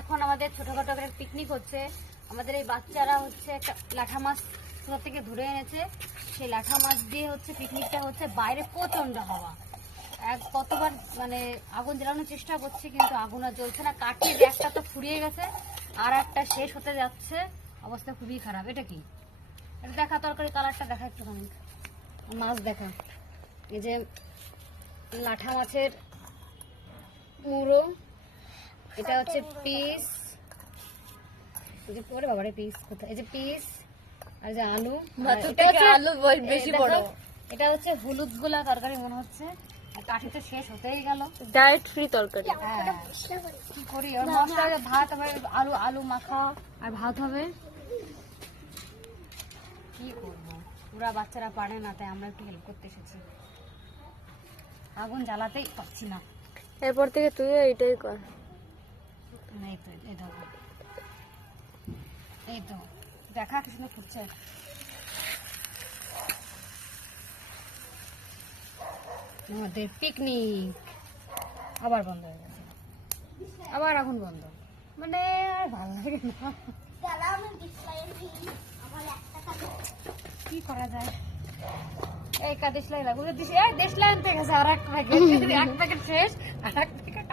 এখন আমাদের ছোটখাটো করে পিকনিক হচ্ছে। আমাদের এই বাচ্চারা হচ্ছে একটা লাঠা মাছ কোথা থেকে ধরে এনেছে, সেই লাঠা মাছ দিয়ে হচ্ছে পিকনিকটা হচ্ছে। বাইরে প্রচন্ড হাওয়া, কতবার মানে আগুন জ্বালানোর চেষ্টা করছি কিন্তু আগুন আর জ্বলছে না। কাঠের একটা তো ফুরিয়ে গেছে, আর একটা শেষ হতে যাচ্ছে, অবস্থা খুবই খারাপ। এটা কি, এটা দেখা, তরকারি কালারটা দেখা একটুখানি, মাছ দেখা। এই যে লাঠা মাছের মুড়ো, এটা হচ্ছে পিস, এই যে পরে বাবারে পিস কোথায়, এই যে পিস, আর যে আলু, আলু বেশি বড়। এটা হচ্ছে হলুদ গোলা তরকারি মনে হচ্ছে। আর কাঠি তো শেষ হতেই গেল, ডায়েট ফ্রি তরকারি। কি করি, ওর মশলা হবে, ভাত হবে, আলু আলু মাখা আর ভাত হবে। কি করবো, পুরা বাচ্চারা পারে না, তাই আমরা একটু হেল্প করতে এসেছি। আগুন জ্বালাতেই পারছি না। এরপর থেকে তুই এইটাই কর। এই তো, এই দেখো, এই তো দেখা কি সুন্দর ফুটছে। আমাদের পিকনিক আবার বন্ধ হয়ে গেছে, আবার আগুন বন্ধ, মানে আর ভালো লাগে না। কি করা যায়, এই কা দেশলাই লাগবে, দেশলাই আনতে গেছে আর এক প্যাকেট শেষ, আর এক প্যাকেট